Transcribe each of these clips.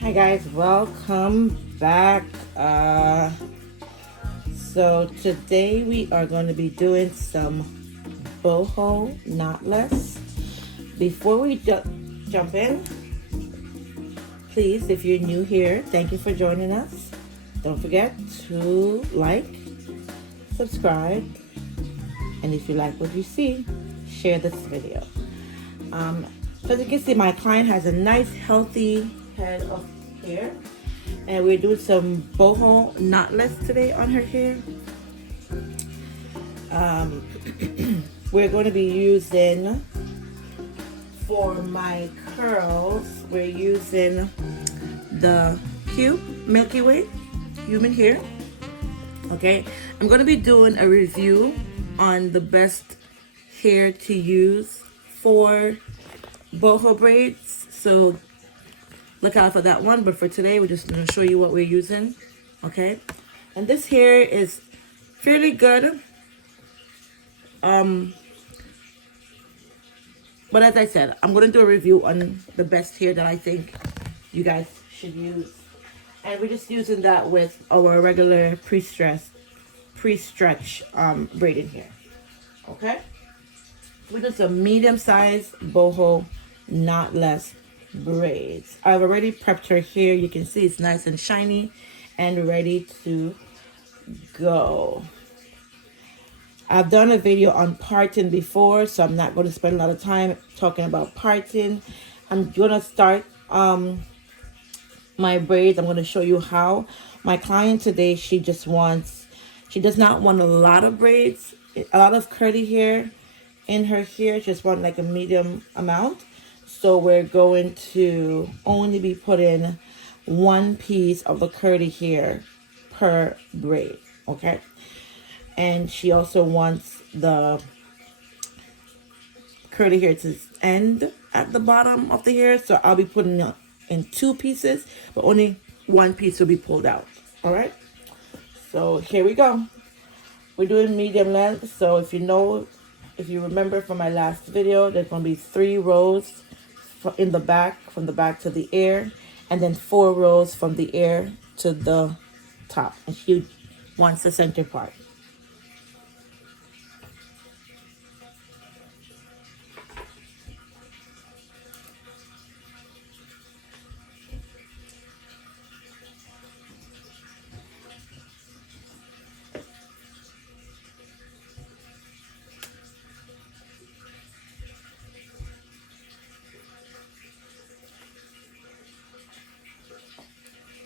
Hi guys, welcome back. So today we are going to be doing some boho knotless. Before we jump in, please, if you're new here, thank you for joining us. Don't forget to like, subscribe, and if you like what you see, share this video. So as you can see, my client has a nice healthy head of hair, and we're doing some boho knotless today on her hair. We're going to be using, for my curls, we're using the Cube Milky Way human hair. Okay, I'm going to be doing a review on the best hair to use for boho braids, so look out for that one. But for today, we're just going to show you what we're using. Okay, and this hair is fairly good. But as I said, I'm going to do a review on the best hair that I think you guys should use. And we're just using that with our regular pre-stretch braided hair. Okay? We're just a medium-sized boho knotless braids. I've already prepped her hair. You can see it's nice and shiny and ready to go. I've done a video on parting before, so I'm not going to spend a lot of time talking about parting. I'm going to start my braids. I'm going to show you how. My client today, she does not want a lot of braids, a lot of curly hair in her hair. She just want like a medium amount. So we're going to only be putting one piece of the curly hair per braid, okay? And she also wants the curly hair to end at the bottom of the hair. So I'll be putting it in two pieces, but only one piece will be pulled out. All right. So here we go. We're doing medium length. So if you remember from my last video, there's going to be 3 rows in the back, from the back to the ear, and then 4 rows from the ear to the top. And she wants the center part.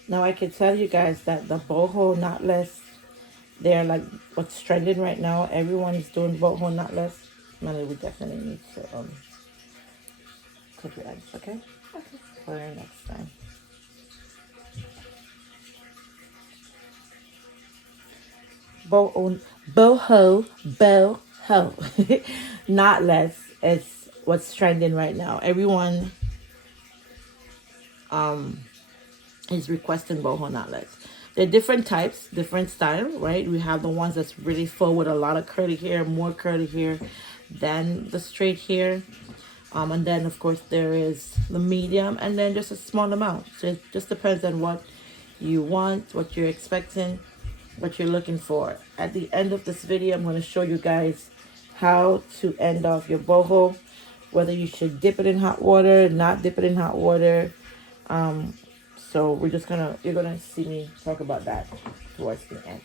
Now I can tell you guys that the boho knotless, they're like what's trending right now. Everyone is doing boho knotless. Man, we definitely need to clip your ends, okay? Okay. For next time. Boho, knotless is what's trending right now. Everyone is requesting boho knotless. There are different types, different style, right? We have the ones that's really full with a lot of curly hair, more curly hair than the straight hair. And then, of course, there is the medium and then just a small amount. So it just depends on what you want, what you're expecting, what you're looking for. At the end of this video, I'm going to show you guys how to end off your boho, whether you should dip it in hot water, not dip it in hot water. So you're gonna see me talk about that towards the end.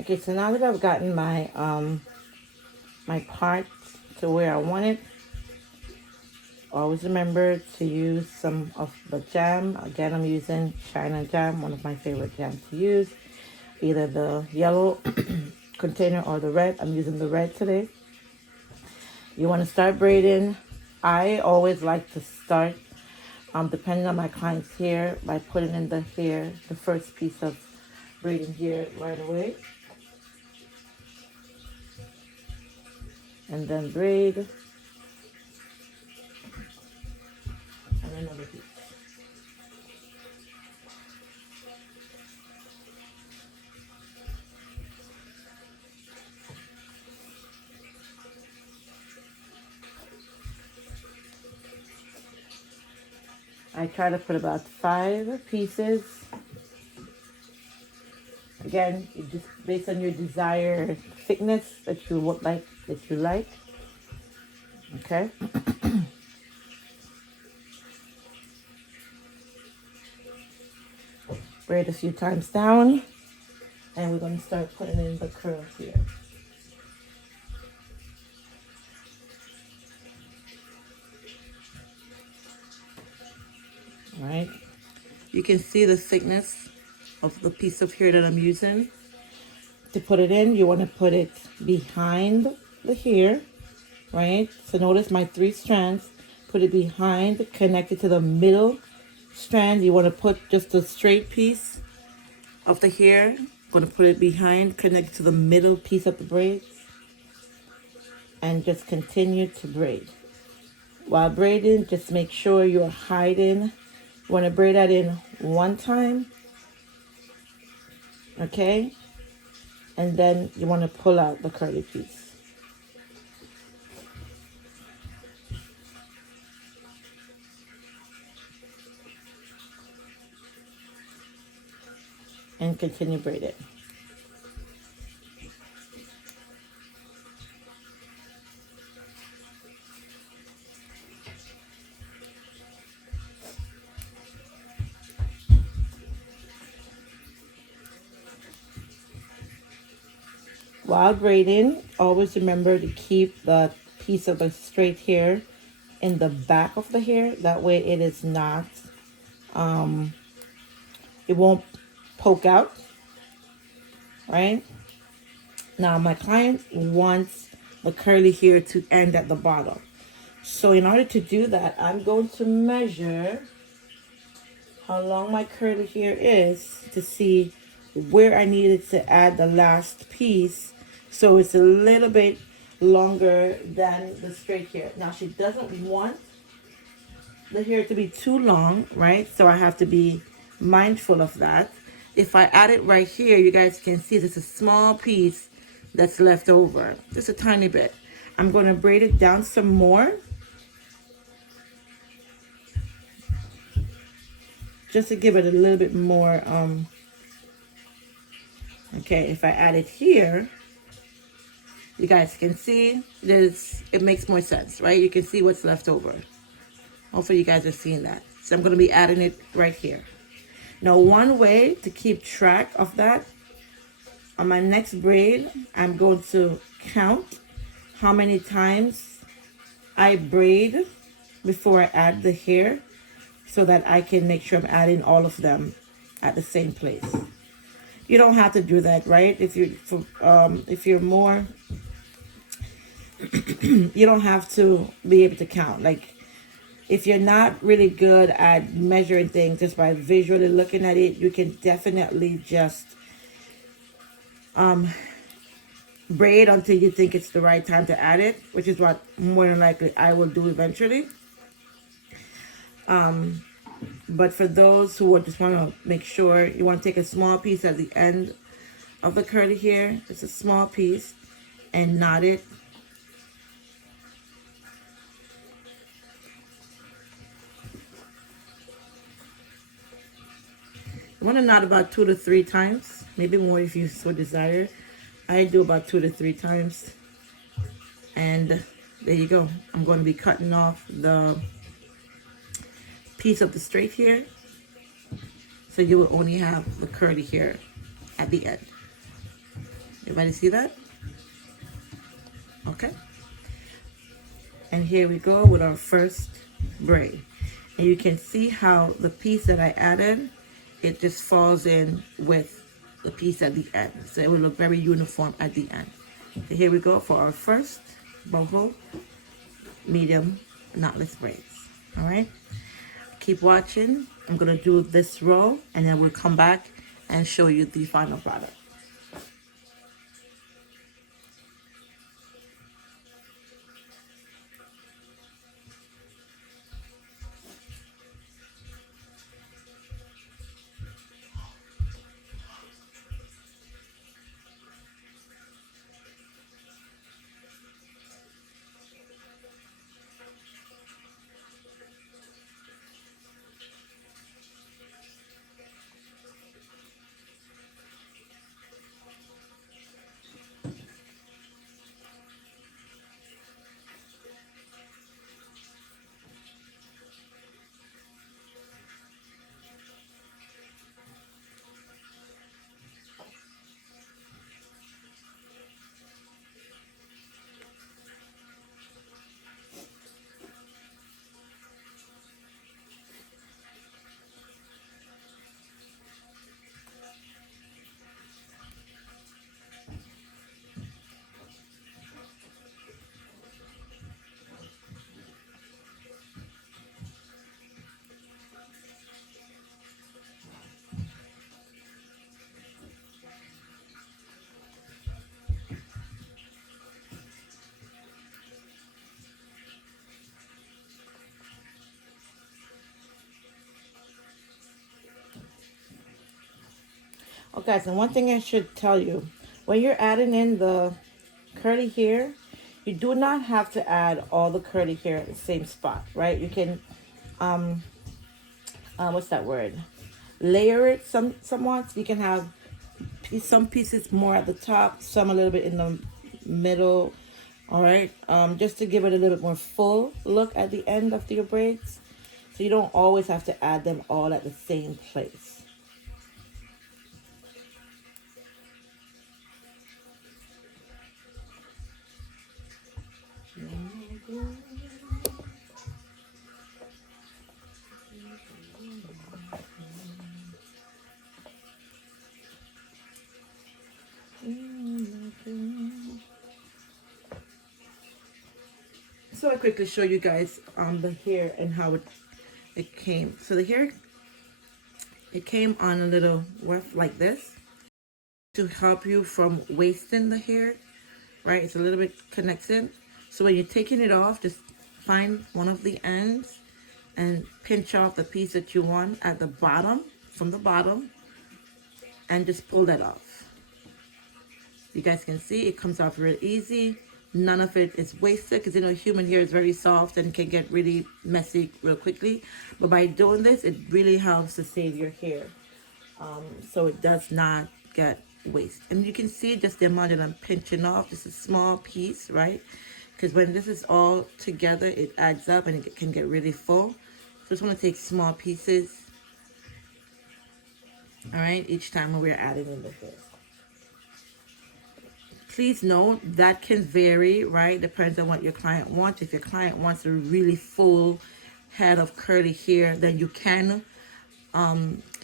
Okay, so now that I've gotten my my part to where I want it, always remember to use some of the jam. Again, I'm using China jam, one of my favorite jams to use. Either the yellow container or the red. I'm using the red today. You want to start braiding. I always like to start, depending on my client's hair, by putting in the hair, the first piece of braiding here right away. And then braid. And another piece. I try to put about 5 pieces. Again, it just based on your desired thickness that you would like, Okay. Braid a few times down, and we're going to start putting in the curl here. All right. You can see the thickness of the piece of hair that I'm using. To put it in, you want to put it behind the hair, right? So notice my 3 strands. Put it behind, connected to the middle strand. You want to put just a straight piece of the hair. I'm going to put it behind, connected to the middle piece of the braids. And just continue to braid. While braiding, just make sure you're hiding. You want to braid that in 1 time. Okay? And then you want to pull out the curly piece. And continue braiding. While braiding, always remember to keep the piece of the straight hair in the back of the hair. That way it is not, it won't poke out, right? Now my client wants the curly hair to end at the bottom. So in order to do that, I'm going to measure how long my curly hair is to see where I needed to add the last piece. So it's a little bit longer than the straight hair. Now she doesn't want the hair to be too long, right? So I have to be mindful of that. If I add it right here, you guys can see there's a small piece that's left over, just a tiny bit. I'm going to braid it down some more, just to give it a little bit more. Okay, if I add it here, you guys can see it makes more sense, right? You can see what's left over. Hopefully you guys are seeing that. So I'm going to be adding it right here. Now, one way to keep track of that, on my next braid, I'm going to count how many times I braid before I add the hair, so that I can make sure I'm adding all of them at the same place. You don't have to do that, right? If you're more, you don't have to be able to count. Like, if you're not really good at measuring things just by visually looking at it, you can definitely just braid until you think it's the right time to add it, which is what more than likely I will do eventually. But for those who would just want to make sure, you want to take a small piece at the end of the curly hair, just a small piece, and knot it. You want to knot about 2 to 3 times, maybe more if you so desire. I do about 2 to 3 times. And there you go. I'm going to be cutting off the piece of the straight hair, so you will only have the curly hair at the end. Everybody see that? Okay. And here we go with our first braid. And you can see how the piece that I added, it just falls in with the piece at the end. So it will look very uniform at the end. So here we go for our first boho medium knotless braids. All right. Keep watching. I'm going to do this row and then we'll come back and show you the final product. Okay, so one thing I should tell you, when you're adding in the curly hair, you do not have to add all the curly hair at the same spot, right? You can, what's that word? Layer it somewhat. So you can have some pieces more at the top, some a little bit in the middle, all right? Just to give it a little bit more full look at the end of your braids. So you don't always have to add them all at the same place. So I quickly show you guys the hair and how it came. So the hair, it came on a little rough like this to help you from wasting the hair, right? It's a little bit connected. So when you're taking it off, just find one of the ends and pinch off the piece that you want at the bottom, from the bottom, and just pull that off. You guys can see it comes off real easy. None of it is wasted because, you know, human hair is very soft and can get really messy real quickly. But by doing this, it really helps to save your hair. So it does not get waste. And you can see just the amount that I'm pinching off. Just a small piece, right? Because when this is all together, it adds up and it can get really full. So just want to take small pieces, all right, each time when we're adding in the hair. Please note that can vary, right? Depends on what your client wants. If your client wants a really full head of curly hair, then you can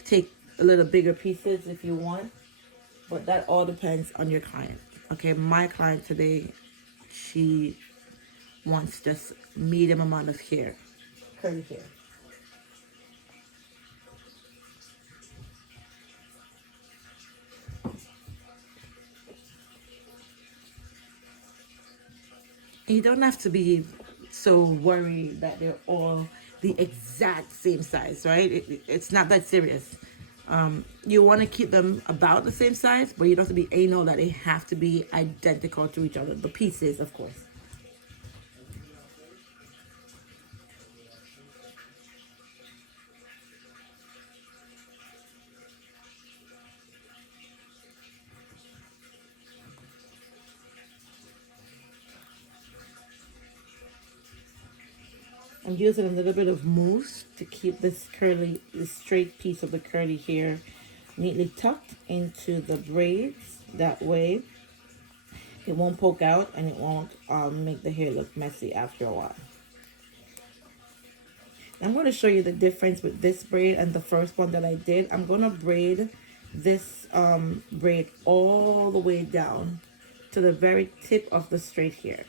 take a little bigger pieces if you want. But that all depends on your client. Okay, my client today, she wants just medium amount of hair, curly hair. You don't have to be so worried that they're all the exact same size, right? It's not that serious. You want to keep them about the same size, but you don't have to be anal that they have to be identical to each other. The pieces, of course. I'm using a little bit of mousse to keep this straight piece of the curly hair neatly tucked into the braids that way. It won't poke out and it won't make the hair look messy after a while. I'm going to show you the difference with this braid and the first one that I did. I'm going to braid this braid all the way down to the very tip of the straight hair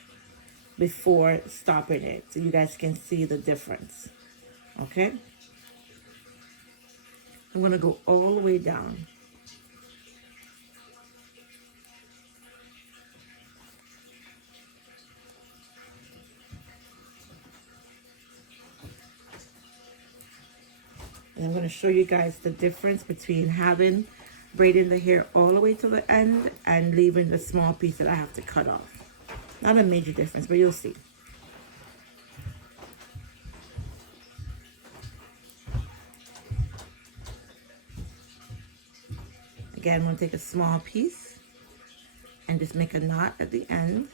before stopping it, so you guys can see the difference. Okay, I'm going to go all the way down. And I'm going to show you guys the difference between having braiding the hair all the way to the end and leaving the small piece that I have to cut off. Not a major difference, but you'll see. Again, I'm going to take a small piece and just make a knot at the end.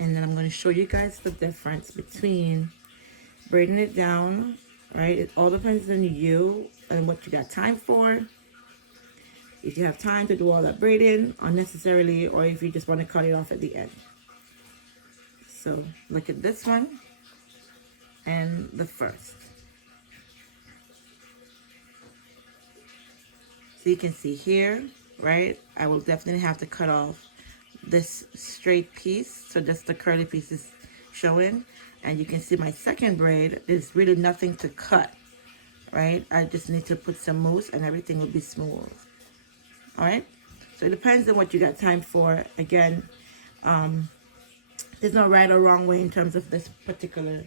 And then I'm going to show you guys the difference between braiding it down, right? It all depends on you and what you got time for. If you have time to do all that braiding unnecessarily, or if you just want to cut it off at the end. So look at this one and the first. So you can see here, right? I will definitely have to cut off this straight piece, so just the curly piece is showing. And you can see my second braid, there's really nothing to cut, right? I just need to put some mousse and everything will be smooth. All right, so it depends on what you got time for. Again, there's no right or wrong way in terms of this particular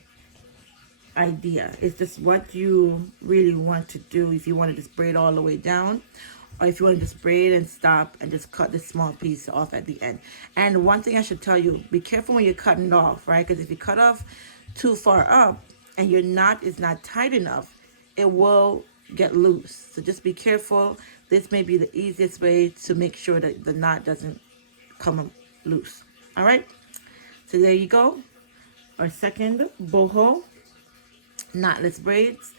idea. It's just what you really want to do. If you want to just braid all the way down, or if you want to just braid and stop and just cut this small piece off at the end. And one thing I should tell you, be careful when you're cutting it off, right? Because if you cut off too far up and your knot is not tight enough, it will get loose. So just be careful. This may be the easiest way to make sure that the knot doesn't come loose. All right, so there you go, our second boho knotless braids.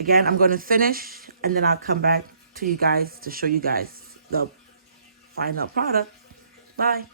Again, I'm going to finish and then I'll come back to you guys to show you guys the final product. Bye.